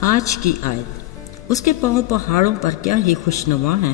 آج کی آیت، اس کے پاؤں پہاڑوں پر کیا ہی خوشنما ہے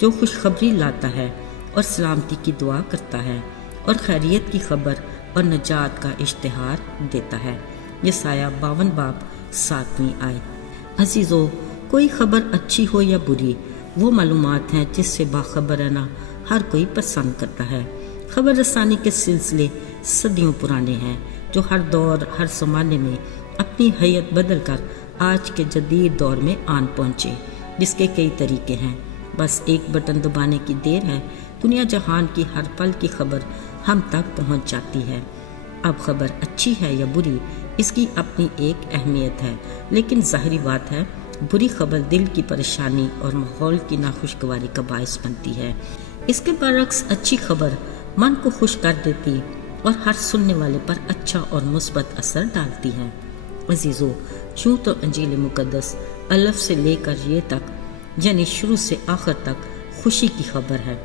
جو خوشخبری لاتا ہے اور سلامتی کی دعا کرتا ہے اور خیریت کی خبر اور نجات کا اشتہار دیتا ہے۔ یسایہ 52 باب 7ویں آیت۔ عزیزو، کوئی خبر اچھی ہو یا بری، وہ معلومات ہیں جس سے باخبر رہنا ہر کوئی پسند کرتا ہے۔ خبر رسانی کے سلسلے صدیوں پرانے ہیں جو ہر دور ہر زمانے میں اپنی حیت بدل کر آج کے جدید دور میں آن پہنچے، جس کے کئی طریقے ہیں۔ بس ایک بٹن دبانے کی دیر ہے، دنیا جہان کی ہر پل کی خبر ہم تک پہنچ جاتی ہے۔ اب خبر اچھی ہے یا بری، اس کی اپنی ایک اہمیت ہے، لیکن ظاہری بات ہے بری خبر دل کی پریشانی اور ماحول کی ناخوشگواری کا باعث بنتی ہے۔ اس کے برعکس اچھی خبر من کو خوش کر دیتی اور ہر سننے والے پر اچھا اور مثبت اثر ڈالتی ہے۔ عزیزو، یوں تو انجیل مقدس الف سے لے کر یہ تک، یعنی شروع سے آخر تک خوشی کی خبر ہے،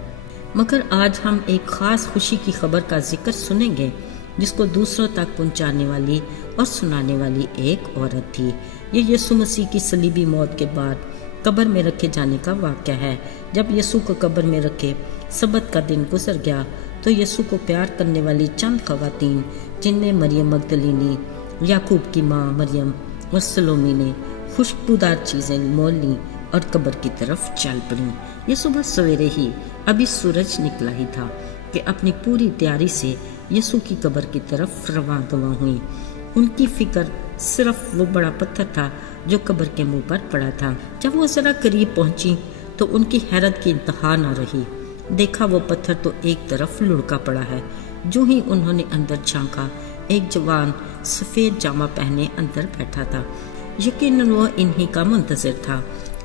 مگر آج ہم ایک خاص خوشی کی خبر کا ذکر سنیں گے جس کو دوسروں تک پہنچانے والی اور سنانے والی ایک عورت تھی۔ یہ یسوع مسیح کی صلیبی موت کے بعد قبر میں رکھے جانے کا واقعہ ہے۔ جب یسوع کو قبر میں رکھے سبت کا دن گزر گیا تو یسوع کو پیار کرنے والی چند خواتین، جن میں مریم مگدلینی، یعقوب کی ماں مریم اور سلومی نے خوشبودار چیزیں مول لیں اور قبر کی طرف چل پڑیں۔ یہ صبح سویرے ہی ابھی سورج نکلا ہی تھا کہ اپنی پوری تیاری سے یسوع کی قبر کی طرف رواں دواں ہوئیں۔ ان کی فکر صرف وہ بڑا پتھر تھا جو قبر کے منہ پر پڑا تھا۔ جب وہ ذرا قریب پہنچی تو ان کی حیرت کی انتہا نہ رہی۔ دیکھا وہ پتھر تو ایک طرف لڑکا پڑا ہے۔ جو ہی انہوں نے اندر جھانکا، ایک جوان سفید جامہ پہنے اندر بیٹھا تھا۔ یقیناً وہ انہی کا منتظر تھا۔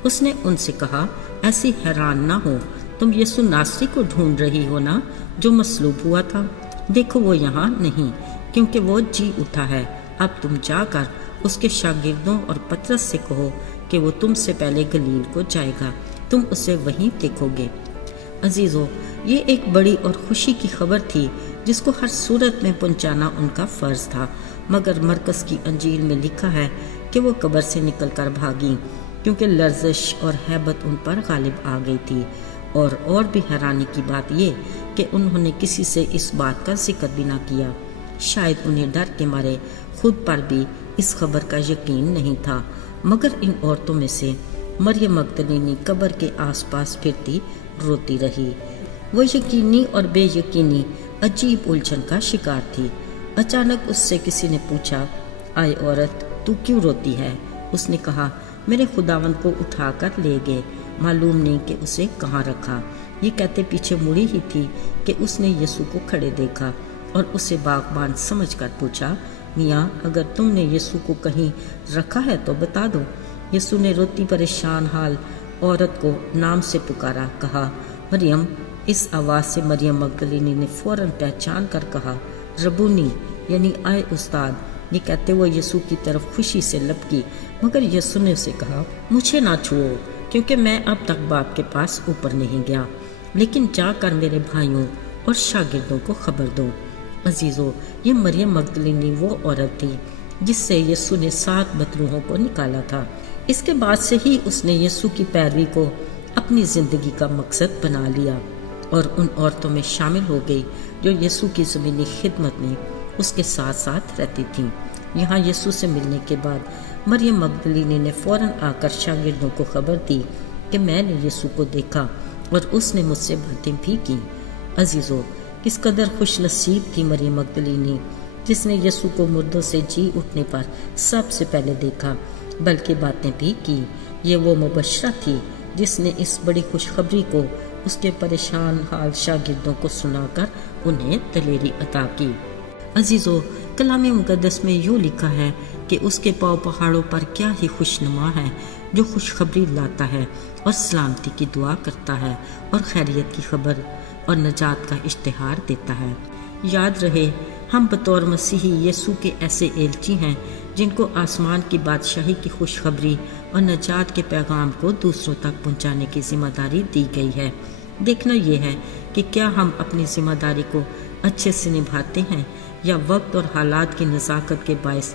اس نے ان سے کہا، ایسی حیران نہ ہو، تم یسوع ناصری کو ڈھونڈ رہی ہو نا، جو مصلوب ہوا تھا؟ دیکھو وہ یہاں نہیں، کیونکہ وہ جی اٹھا ہے۔ اب تم جا کر اس کے شاگردوں اور پترس سے کہو کہ وہ تم سے پہلے گلیل کو جائے گا، تم اسے وہیں دیکھو گے۔ عزیزو، یہ ایک بڑی اور خوشی کی خبر تھی جس کو ہر صورت میں پہنچانا ان کا فرض تھا، مگر مرکز کی انجیل میں لکھا ہے کہ وہ قبر سے نکل کر بھاگیں، کیونکہ لرزش اور ہیبت ان پر غالب آ گئی تھی۔ اور بھی حیرانی کی بات یہ کہ انہوں نے کسی سے اس بات کا ذکر بھی نہ کیا۔ شاید انہیں ڈر کے مارے خود پر بھی اس خبر کا یقین نہیں تھا، مگر ان عورتوں میں سے مریم مگدلینی قبر کے آس پاس پھرتی روتی رہی۔ وہ یقینی اور بے یقینی عجیب الجھن کا شکار تھی۔ اچانک اس سے کسی نے پوچھا، آئے عورت، تو کیوں روتی ہے؟ اس نے کہا، میرے خداوند کو اٹھا کر لے گئے، معلوم نہیں کہ اسے کہاں رکھا۔ یہ کہتے پیچھے مڑی ہی تھی کہ اس نے یسوع کو کھڑے دیکھا اور اسے باغبان سمجھ کر پوچھا، میاں، اگر تم نے یسوع کو کہیں رکھا ہے تو بتا دو۔ یسوع نے روتی پریشان حال عورت کو نام سے پکارا، کہا، مریم۔ اس آواز سے مریم مگدلینی نے فوراً پہچان کر کہا، ربونی، یعنی آئے استاد۔ یہ کہتے وہ یسوع کی طرف خوشی سے لپکی، مگر یسوع نے اسے کہا، مجھے نہ چھوؤ، کیونکہ میں اب تک باپ کے پاس اوپر نہیں گیا، لیکن جا کر میرے بھائیوں اور شاگردوں کو خبر دو۔ عزیزو، یہ مریم مگدلینی وہ عورت تھی جس سے یسوع نے 7 بدروحوں کو نکالا تھا۔ اس کے بعد سے ہی اس نے یسوع کی پیروی کو اپنی زندگی کا مقصد بنا لیا اور ان عورتوں میں شامل ہو گئی جو یسوع کی زمینی خدمت میں اس کے ساتھ ساتھ رہتی تھیں۔ یہاں یسوع سے ملنے کے بعد مریم مگدلینی نے فوراً آ کر شاگردوں کو خبر دی کہ میں نے یسوع کو دیکھا اور اس نے مجھ سے باتیں بھی کی۔ عزیزو، کس قدر خوش نصیب تھی مریم مگدلینی جس نے یسوع کو مردوں سے جی اٹھنے پر سب سے پہلے دیکھا، بلکہ باتیں بھی کی۔ یہ وہ مبشرہ تھی جس نے اس بڑی خوشخبری کو اس کے پریشان حال شاگردوں کو سنا کر انہیں دلیری عطا کی۔ عزیزو، کلام مقدس میں یوں لکھا ہے کہ اس کے پاؤں پہاڑوں پر کیا ہی خوشنما ہے جو خوشخبری لاتا ہے اور سلامتی کی دعا کرتا ہے اور خیریت کی خبر اور نجات کا اشتہار دیتا ہے۔ یاد رہے، ہم بطور مسیحی یسوع کے ایسے ایلچی ہیں جن کو آسمان کی بادشاہی کی خوشخبری اور نجات کے پیغام کو دوسروں تک پہنچانے کی ذمہ داری دی گئی ہے۔ دیکھنا یہ ہے کہ کیا ہم اپنی ذمہ داری کو اچھے سے نبھاتے ہیں یا وقت اور حالات کی نزاکت کے باعث